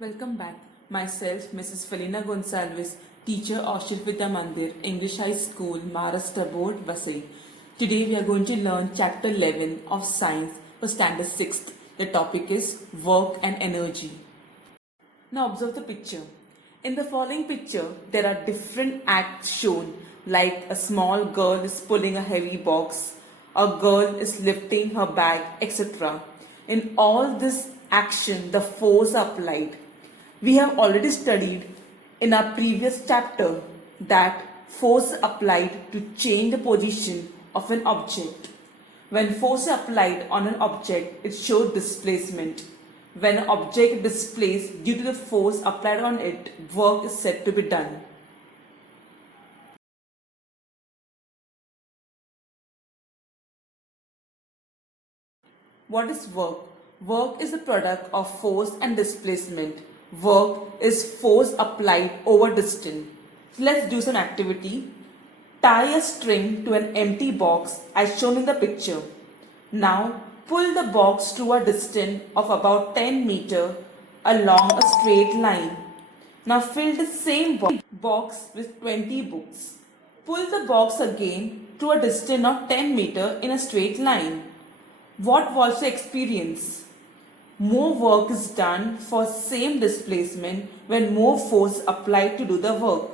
Welcome back. Myself, Mrs. Felina Gonsalves, teacher of Shilpita Mandir, English High School, Maharashtra Board, Vasai. Today we are going to learn Chapter 11 of Science for Standard 6th. The topic is Work and Energy. Now observe the picture. In the following picture, there are different acts shown, like a small girl is pulling a heavy box, a girl is lifting her bag, etc. In all this action, the force applied. We have already studied in our previous chapter that force applied to change the position of an object. When force applied on an object, it showed displacement. When an object is displaced due to the force applied on it, work is said to be done. What is work? Work is the product of force and displacement. Work is force applied over distance. Let's do some activity. Tie a string to an empty box as shown in the picture. Now pull the box to a distance of about 10 meters along a straight line. Now fill the same box with 20 books. Pull the box again to a distance of 10 meters in a straight line. What was the experience? More work is done for same displacement when more force applied to do the work.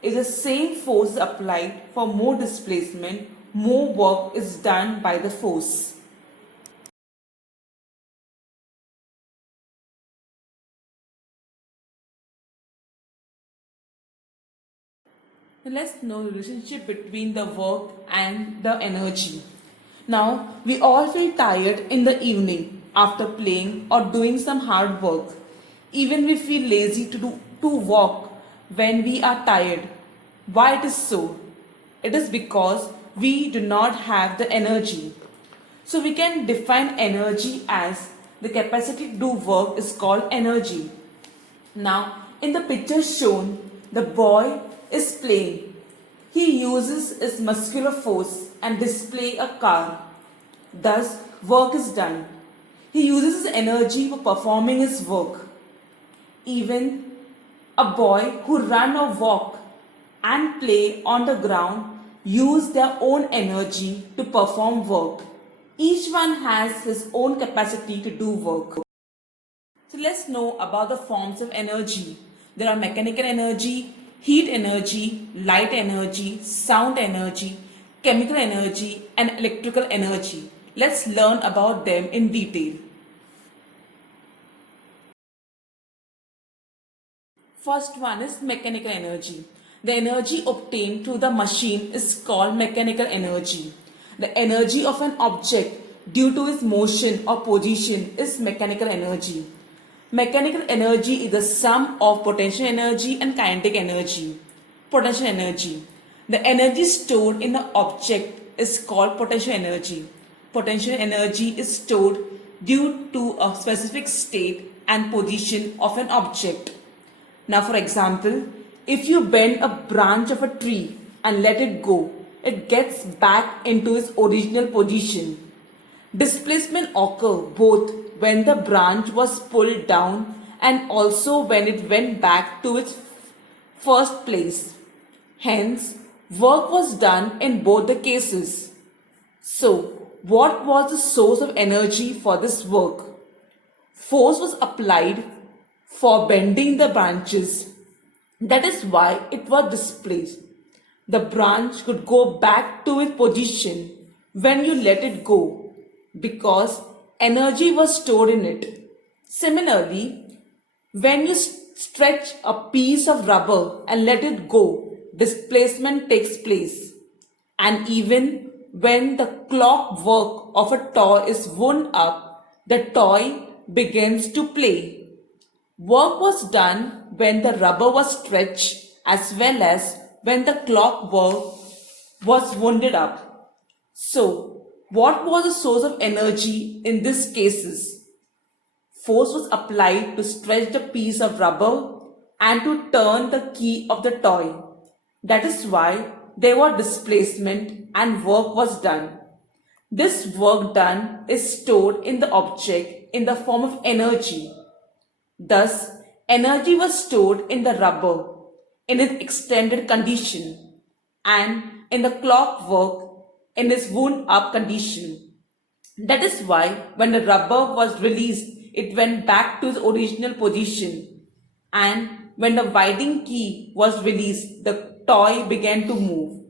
If the same force applied for more displacement, more work is done by the force. Now let's know the relationship between the work and the energy. Now, we all feel tired in the evening after playing or doing some hard work. Even we feel lazy to walk when we are tired. Why it is so? It is because we do not have the energy. So we can define energy as the capacity to do work is called energy. Now, in the picture shown, the boy is playing. He uses his muscular force and display a car. Thus, work is done. He uses his energy for performing his work. Even a boy who run or walk and play on the ground use their own energy to perform work. Each one has his own capacity to do work. So let's know about the forms of energy. There are mechanical energy, heat energy, light energy, sound energy, chemical energy, and electrical energy. Let's learn about them in detail. First one is mechanical energy. The energy obtained through the machine is called mechanical energy. The energy of an object due to its motion or position is mechanical energy. Mechanical energy is the sum of potential energy and kinetic energy. Potential energy. The energy stored in the object is called potential energy. Potential energy is stored due to a specific state and position of an object. Now, for example, if you bend a branch of a tree and let it go, it gets back into its original position. Displacement occurs both when the branch was pulled down and also when it went back to its first place. Hence, work was done in both the cases. So, what was the source of energy for this work? Force was applied for bending the branches. That is why it was displaced. The branch could go back to its position when you let it go because energy was stored in it. Similarly, when you stretch a piece of rubber and let it go, displacement takes place. And even when the clockwork of a toy is wound up, the toy begins to play. Work was done when the rubber was stretched as well as when the clockwork was wounded up. So, what was the source of energy in these cases? Force was applied to stretch the piece of rubber and to turn the key of the toy. That is why there was displacement and work was done. This work done is stored in the object in the form of energy. Thus, Energy was stored in the rubber in its extended condition and in the clockwork in its wound up condition. That is why when the rubber was released, it went back to its original position. And when the winding key was released, the toy began to move.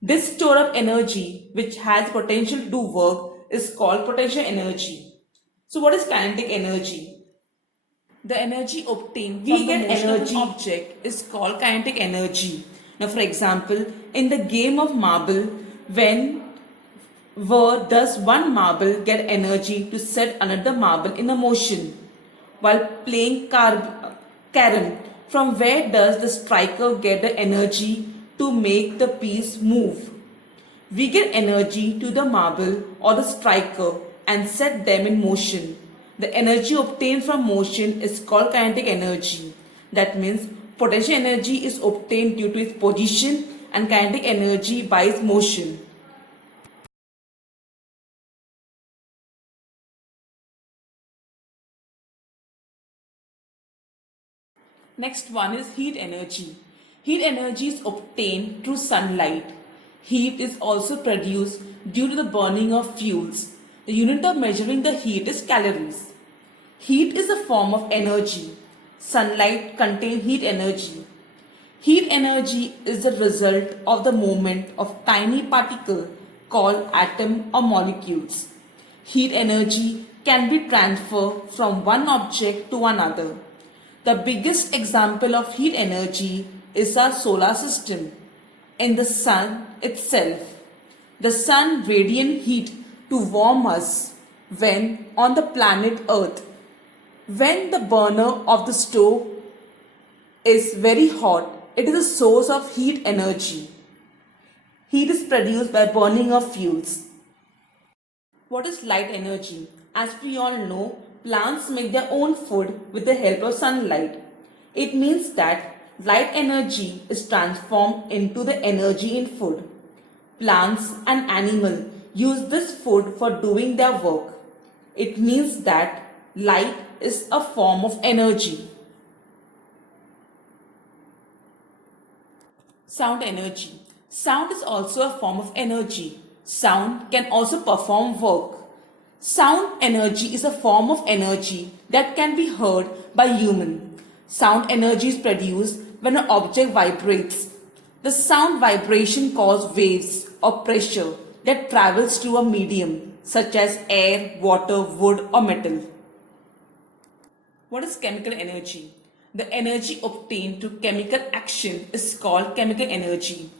This store of energy, which has potential to do work, is called potential energy. So what is kinetic energy? The energy obtained from the motion of an object is called kinetic energy. Now, for example, in the game of marble, where does one marble get energy to set another marble in a motion? While playing carom, from where does the striker get the energy to make the piece move? We get energy to the marble or the striker and set them in motion. The energy obtained from motion is called kinetic energy. That means potential energy is obtained due to its position and kinetic energy by its motion. Next one is heat energy. Heat energy is obtained through sunlight. Heat is also produced due to the burning of fuels. The unit of measuring the heat is calories. Heat is a form of energy. Sunlight contains heat energy. Heat energy is the result of the movement of tiny particles called atom or molecules. Heat energy can be transferred from one object to another. The biggest example of heat energy is our solar system. In the sun itself, the sun radiant heat to warm us when on the planet Earth. When the burner of the stove is very hot, it is a source of heat energy. Heat is produced by burning of fuels. What is light energy? As we all know, plants make their own food with the help of sunlight. It means that light energy is transformed into the energy in food. Plants and animals use this food for doing their work. It means that light is a form of energy. Sound energy. Sound is also a form of energy. Sound can also perform work. Sound energy is a form of energy that can be heard by human. Sound energy is produced when an object vibrates. The sound vibration causes waves or pressure that travels through a medium such as air, water, wood or metal. What is chemical energy? The energy obtained through chemical action is called chemical energy.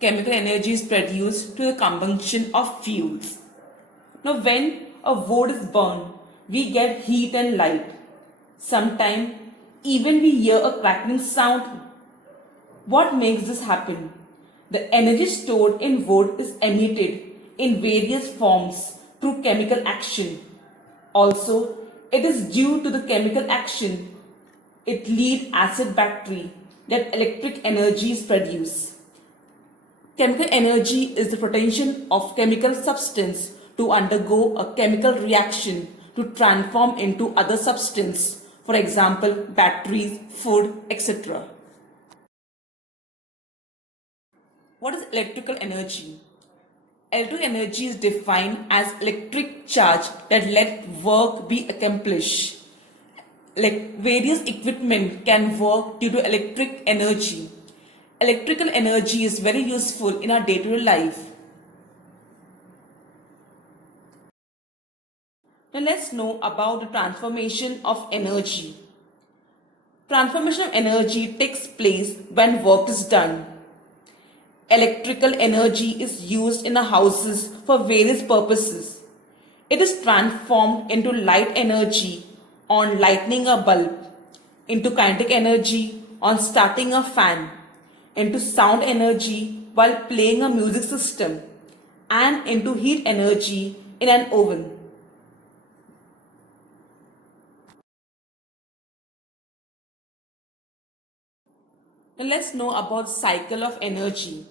Chemical energy is produced through the combustion of fuels. Now, when a wood is burned, we get heat and light. Sometimes even we hear a crackling sound. What makes this happen? The energy stored in wood is emitted in various forms through chemical action. Also, it is due to the chemical action it lead acid battery that electric energy is produced. Chemical energy is the potential of chemical substance to undergo a chemical reaction to transform into other substance, for example, batteries, food, etc. What is electrical energy? Electrical energy is defined as electric charge that let work be accomplished. Various equipment can work due to electric energy. Electrical energy is very useful in our day-to-day life. Now let's know about the transformation of energy. Transformation of energy takes place when work is done. Electrical energy is used in our houses for various purposes. It is transformed into light energy on lighting a bulb, into kinetic energy on starting a fan, into sound energy while playing a music system, and into heat energy in an oven. Now let's know about the cycle of energy.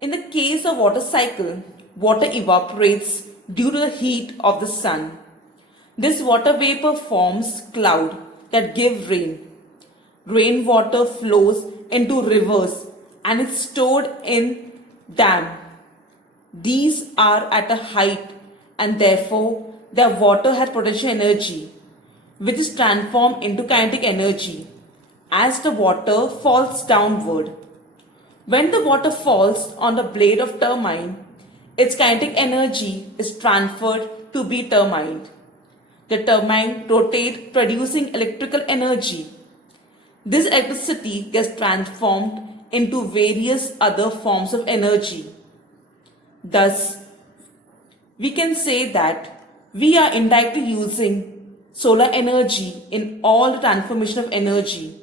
In the case of water cycle, water evaporates due to the heat of the sun. This water vapor forms cloud. that give rain. Rainwater flows into rivers and is stored in dam. These are at a height and therefore their water has potential energy, which is transformed into kinetic energy as the water falls downward. When the water falls on the blade of turbine, its kinetic energy is transferred to be turbined. The turbine rotates producing electrical energy. This electricity gets transformed into various other forms of energy. Thus, we can say that we are indirectly using solar energy in all the transformation of energy.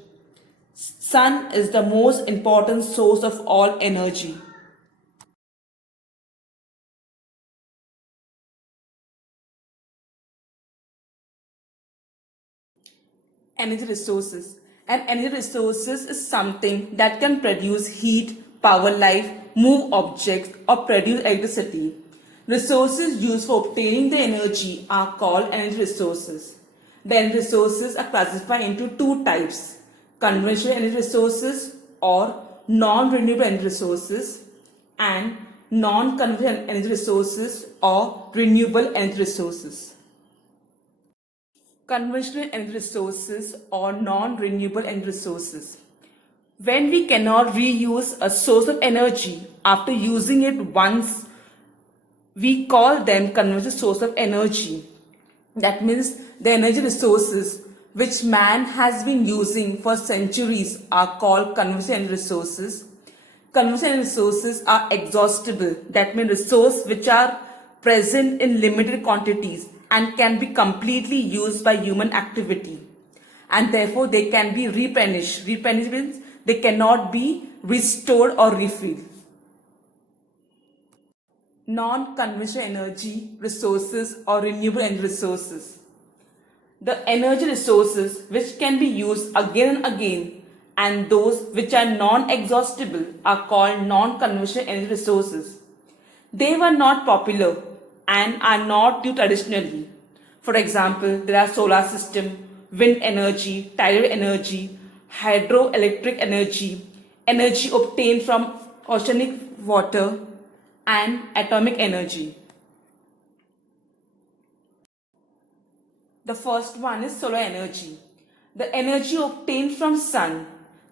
Sun is the most important source of all energy. Energy resources. And energy resources is something that can produce heat, power life, move objects, or produce electricity. Resources used for obtaining the energy are called energy resources. The energy resources are classified into two types: conventional energy resources or non-renewable energy resources, and non-conventional energy resources or renewable energy resources. Conventional energy resources or non-renewable energy resources. When we cannot reuse a source of energy after using it once, we call them conventional source of energy. That means the energy resources which man has been using for centuries are called conventional energy resources. Conventional energy resources are exhaustible. That means resources which are present in limited quantities and can be completely used by human activity, and therefore they can be replenished. Replenished means they cannot be restored or refilled. Non-conventional energy resources or renewable energy resources. The energy resources which can be used again and again and those which are non-exhaustible are called non-conventional energy resources. They were not popular and are not used traditionally. For example, there are solar system, wind energy, tidal energy, hydroelectric energy, energy obtained from oceanic water, and atomic energy. The first one is solar energy. The energy obtained from sun.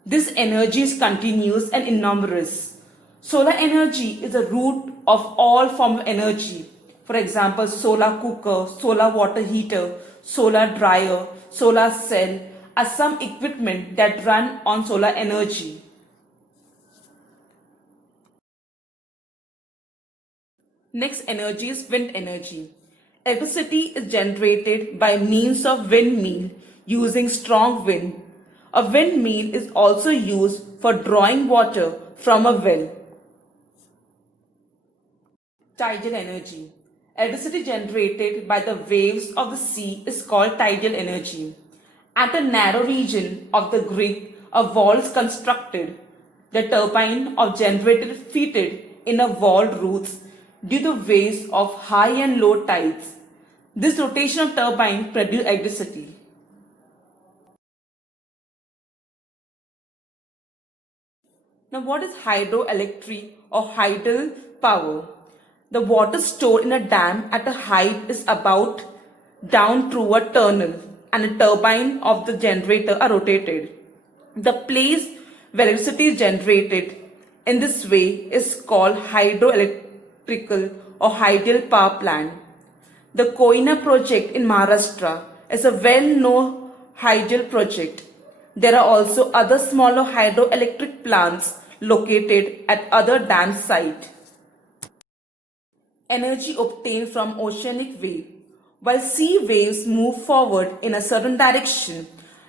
This energy is continuous and enormous. Solar energy is the root of all forms of energy. For example, solar cooker, solar water heater, solar dryer, solar cell are some equipment that run on solar energy. Next energy is wind energy. Electricity is generated by means of windmill using strong wind. A windmill is also used for drawing water from a well. Tidal energy. Electricity generated by the waves of the sea is called tidal energy. At a narrow region of the grid, a wall is constructed. The turbine of generator is fitted in a wall roots due to waves of high and low tides. This rotation of turbine produces electricity. Now, what is hydroelectric or tidal power? The water stored in a dam at a height is about down through a tunnel and the turbine of the generator are rotated. The place where electricity is generated in this way is called hydroelectrical or hydel power plant. The Koina project in Maharashtra is a well-known hydel project. There are also other smaller hydroelectric plants located at other dam sites. Energy obtained from oceanic wave. While sea waves move forward in a certain direction,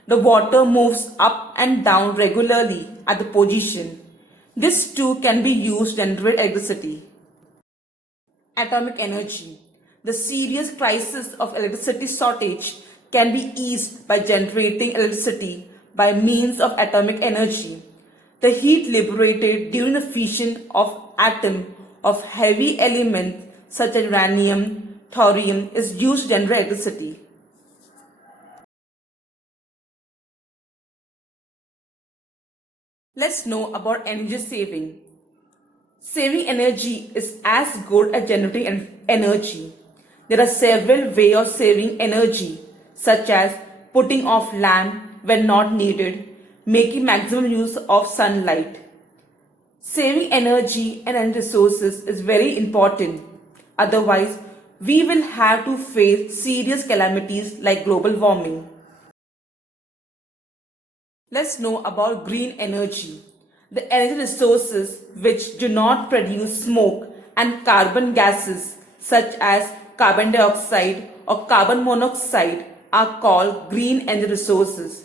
the water moves up and down regularly at the position. This too can be used to generate electricity. Atomic energy. The serious crisis of electricity shortage can be eased by generating electricity by means of atomic energy. The heat liberated during the fission of atom of heavy elements such as uranium, thorium is used to generate electricity. Let's know about energy saving. Saving energy is as good as generating energy. There are several ways of saving energy, such as putting off lamp when not needed, making maximum use of sunlight. Saving energy and energy resources is very important. Otherwise, we will have to face serious calamities like global warming. Let's know about green energy. The energy resources which do not produce smoke and carbon gases such as carbon dioxide or carbon monoxide are called green energy resources.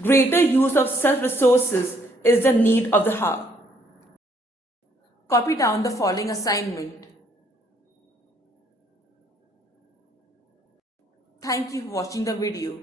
Greater use of such resources is the need of the hour. Copy down the following assignment. Thank you for watching the video.